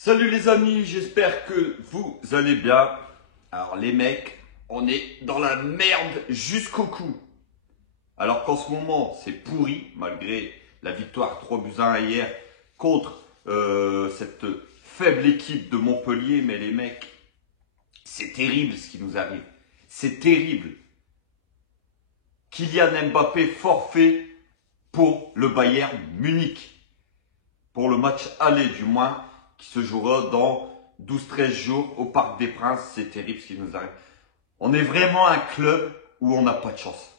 Salut les amis, j'espère que vous allez bien. Alors les mecs, on est dans la merde jusqu'au cou. Alors qu'en ce moment, c'est pourri, malgré la victoire 3-1 hier contre cette faible équipe de Montpellier. Mais les mecs, c'est terrible ce qui nous arrive. C'est terrible. Kylian Mbappé forfait pour le Bayern Munich. Pour le match aller du moins, qui se jouera dans 12-13 jours au Parc des Princes. C'est terrible ce qui nous arrive. On est vraiment un club où on n'a pas de chance.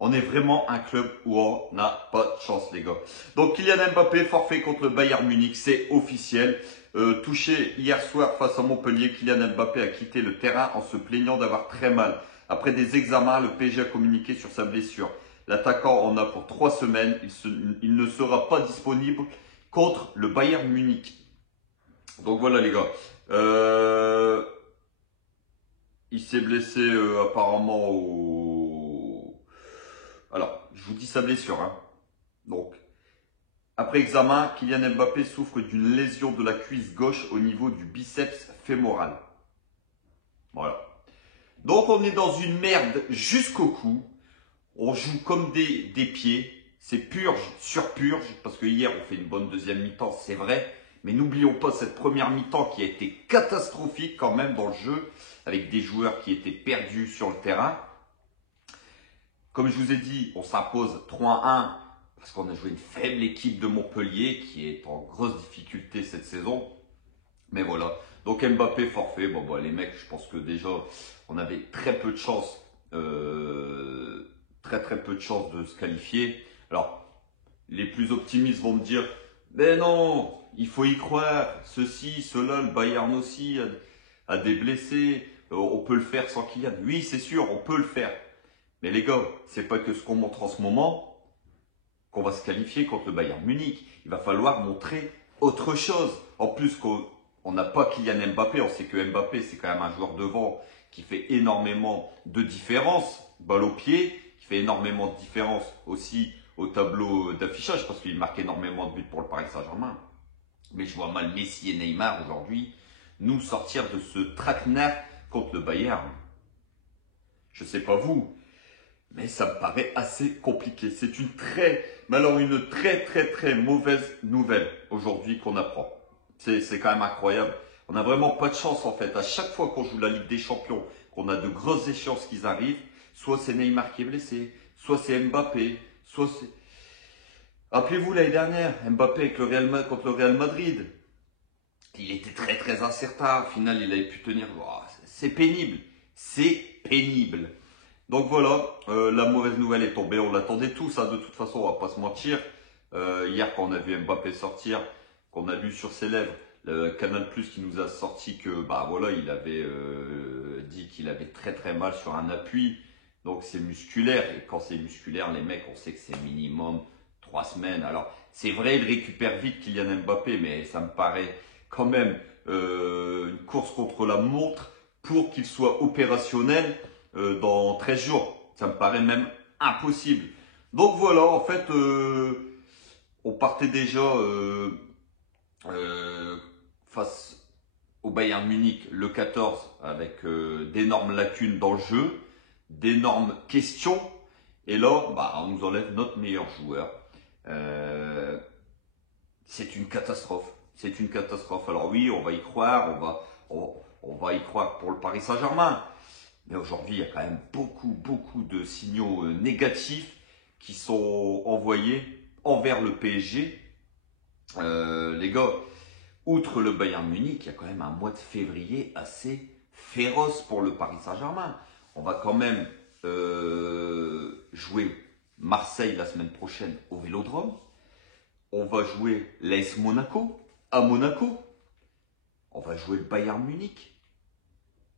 On est vraiment un club où on n'a pas de chance, les gars. Donc, Kylian Mbappé, forfait contre le Bayern Munich, c'est officiel. Touché hier soir face à Montpellier, Kylian Mbappé a quitté le terrain en se plaignant d'avoir très mal. Après des examens, le PSG a communiqué sur sa blessure. L'attaquant en a pour 3 semaines. Il ne sera pas disponible contre le Bayern Munich. Donc voilà les gars. Il s'est blessé apparemment au... Alors, je vous dis sa blessure. Donc, après examen, Kylian Mbappé souffre d'une lésion de la cuisse gauche au niveau du biceps fémoral. Voilà. Donc, on est dans une merde jusqu'au cou. On joue comme des pieds. C'est purge sur purge. Parce que hier, on fait une bonne deuxième mi-temps, c'est vrai. Mais n'oublions pas cette première mi-temps qui a été catastrophique quand même dans le jeu. Avec des joueurs qui étaient perdus sur le terrain. Comme je vous ai dit, on s'impose 3-1 parce qu'on a joué une faible équipe de Montpellier qui est en grosse difficulté cette saison. Mais voilà. Donc Mbappé forfait. Bon, les mecs, je pense que déjà, on avait très peu de chance. Très peu de chance de se qualifier. Alors, les plus optimistes vont me dire, mais non, il faut y croire. Ceci, cela, le Bayern aussi a des blessés. On peut le faire sans Kylian. Oui, c'est sûr, on peut le faire. Mais les gars, c'est pas que ce qu'on montre en ce moment qu'on va se qualifier contre le Bayern Munich. Il va falloir montrer autre chose. En plus qu'on n'a pas Kylian Mbappé, on sait que Mbappé c'est quand même un joueur devant qui fait énormément de différence, balle au pied, qui fait énormément de différence aussi au tableau d'affichage parce qu'il marque énormément de buts pour le Paris Saint-Germain. Mais je vois mal Messi et Neymar aujourd'hui nous sortir de ce traquenard contre le Bayern. Je sais pas vous, mais ça me paraît assez compliqué. C'est une très mauvaise nouvelle aujourd'hui qu'on apprend. C'est quand même incroyable. On n'a vraiment pas de chance en fait. À chaque fois qu'on joue la Ligue des Champions, qu'on a de grosses échéances qui arrivent, soit c'est Neymar qui est blessé, soit c'est Mbappé, soit c'est... Rappelez-vous l'année dernière, Mbappé avec contre le Real Madrid. Il était très incertain. Au final, il avait pu tenir. Oh, c'est pénible. C'est pénible. Donc voilà, la mauvaise nouvelle est tombée. On l'attendait tous, de toute façon, on va pas se mentir. Hier, quand on a vu Mbappé sortir, qu'on a lu sur ses lèvres, le Canal Plus qui nous a sorti que, voilà, il avait dit qu'il avait très mal sur un appui. Donc c'est musculaire. Et quand c'est musculaire, les mecs, on sait que c'est minimum 3 semaines. Alors, c'est vrai, il récupère vite Kylian Mbappé, mais ça me paraît quand même une course contre la montre pour qu'il soit opérationnel dans 13 jours. Ça me paraît même impossible. Donc voilà, en fait, on partait déjà face au Bayern Munich le 14 avec d'énormes lacunes dans le jeu, d'énormes questions. Et là, on nous enlève notre meilleur joueur. C'est une catastrophe. C'est une catastrophe. Alors oui, on va y croire, on va y croire pour le Paris Saint-Germain. Mais aujourd'hui, il y a quand même beaucoup de signaux négatifs qui sont envoyés envers le PSG. Les gars, outre le Bayern Munich, il y a quand même un mois de février assez féroce pour le Paris Saint-Germain. On va quand même jouer Marseille la semaine prochaine au Vélodrome. On va jouer l'AS Monaco à Monaco. On va jouer le Bayern Munich.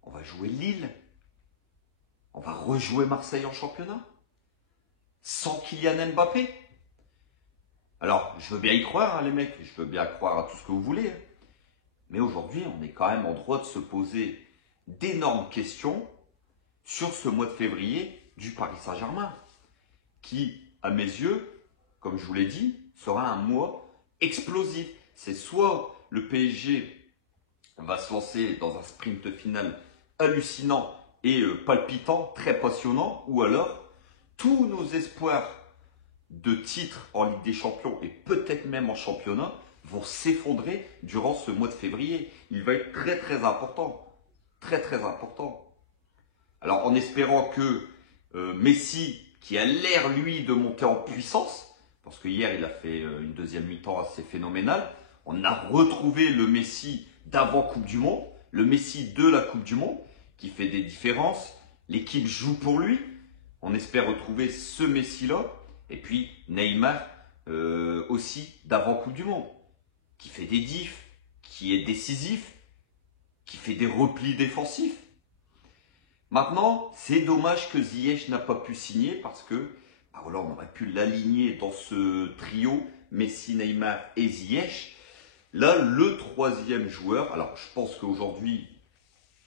On va jouer Lille. On va rejouer Marseille en championnat. Sans Kylian Mbappé. Alors, je veux bien y croire, les mecs. Je veux bien croire à tout ce que vous voulez. Mais aujourd'hui, on est quand même en droit de se poser d'énormes questions sur ce mois de février du Paris Saint-Germain. Qui, à mes yeux, comme je vous l'ai dit, sera un mois explosif. C'est soit le PSG va se lancer dans un sprint final hallucinant et palpitant, très passionnant, ou alors tous nos espoirs de titres en Ligue des Champions et peut-être même en championnat vont s'effondrer durant ce mois de février. Il va être très très important. Très très important. Alors en espérant que Messi, qui a l'air lui de monter en puissance, parce que hier il a fait une deuxième mi-temps assez phénoménale, on a retrouvé le Messi d'avant Coupe du Monde, le Messi de la Coupe du Monde, qui fait des différences, l'équipe joue pour lui, on espère retrouver ce Messi-là, et puis Neymar aussi d'avant Coupe du Monde, qui fait des diffs, qui est décisif, qui fait des replis défensifs. Maintenant, c'est dommage que Ziyech n'a pas pu signer parce que voilà, on aurait pu l'aligner dans ce trio Messi, Neymar et Ziyech. Là, le troisième joueur, alors je pense qu'aujourd'hui,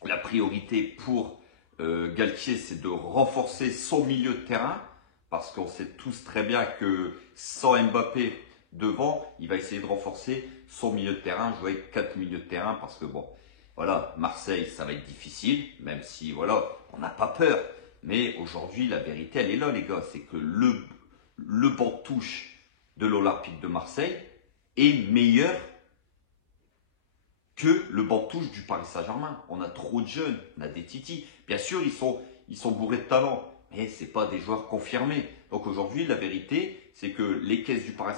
la priorité pour Galtier, c'est de renforcer son milieu de terrain parce qu'on sait tous très bien que sans Mbappé devant, il va essayer de renforcer son milieu de terrain, jouer avec 4 milieux de terrain parce que bon, voilà, Marseille, ça va être difficile, même si, voilà, on n'a pas peur. Mais aujourd'hui, la vérité, elle est là, les gars. C'est que le banc de touche de l'Olympique de Marseille est meilleur que le banc de touche du Paris Saint-Germain. On a trop de jeunes, on a des titis. Bien sûr, ils sont bourrés de talent, mais ce n'est pas des joueurs confirmés. Donc aujourd'hui, la vérité, c'est que les caisses du Paris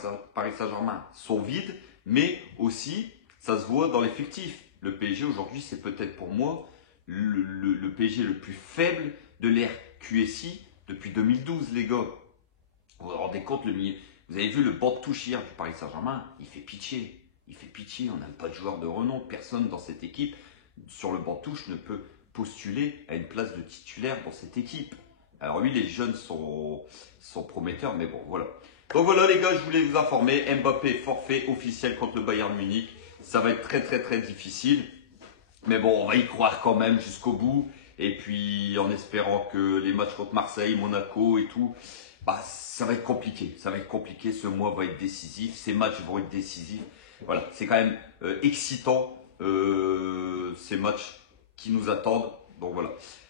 Saint-Germain sont vides, mais aussi, ça se voit dans l'effectif. Le PSG aujourd'hui, c'est peut-être pour moi le PSG le plus faible de l'ère QSI depuis 2012, les gars. Vous vous rendez compte, vous avez vu le banc de touche hier du Paris Saint-Germain, il fait pitié. Il fait pitié, on n'a pas de joueur de renom. Personne dans cette équipe, sur le banc de touche, ne peut postuler à une place de titulaire dans cette équipe. Alors oui, les jeunes sont prometteurs, mais bon, voilà. Donc voilà les gars, je voulais vous informer. Mbappé forfait officiel contre le Bayern Munich. Ça va être très très très difficile. Mais bon, on va y croire quand même jusqu'au bout. Et puis en espérant que les matchs contre Marseille, Monaco et tout, ça va être compliqué. Ça va être compliqué, ce mois va être décisif. Ces matchs vont être décisifs. Voilà, c'est quand même excitant ces matchs qui nous attendent. Donc voilà.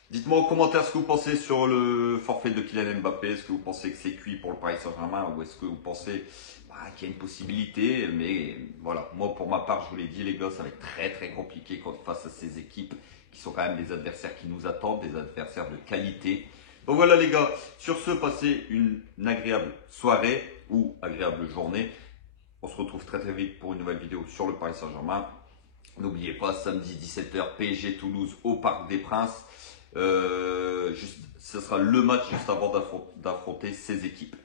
Dites-moi en commentaire ce que vous pensez sur le forfait de Kylian Mbappé. Est-ce que vous pensez que c'est cuit pour le Paris Saint-Germain ou est-ce que vous pensez qu'il y a une possibilité? Mais voilà, moi pour ma part, je vous l'ai dit les gars, ça va être très très compliqué face à ces équipes qui sont quand même des adversaires qui nous attendent, des adversaires de qualité. Donc voilà les gars, sur ce, passez une agréable soirée ou agréable journée. On se retrouve très très vite pour une nouvelle vidéo sur le Paris Saint-Germain. N'oubliez pas, samedi 17h, PSG Toulouse au Parc des Princes. Ce sera le match juste avant d'affronter ces équipes.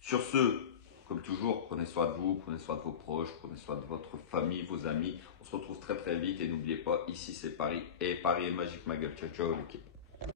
Sur ce, comme toujours, prenez soin de vous, prenez soin de vos proches, prenez soin de votre famille, vos amis. On se retrouve très très vite et n'oubliez pas, ici c'est Paris et Paris est magique ma gueule. Ciao ciao l'équipe.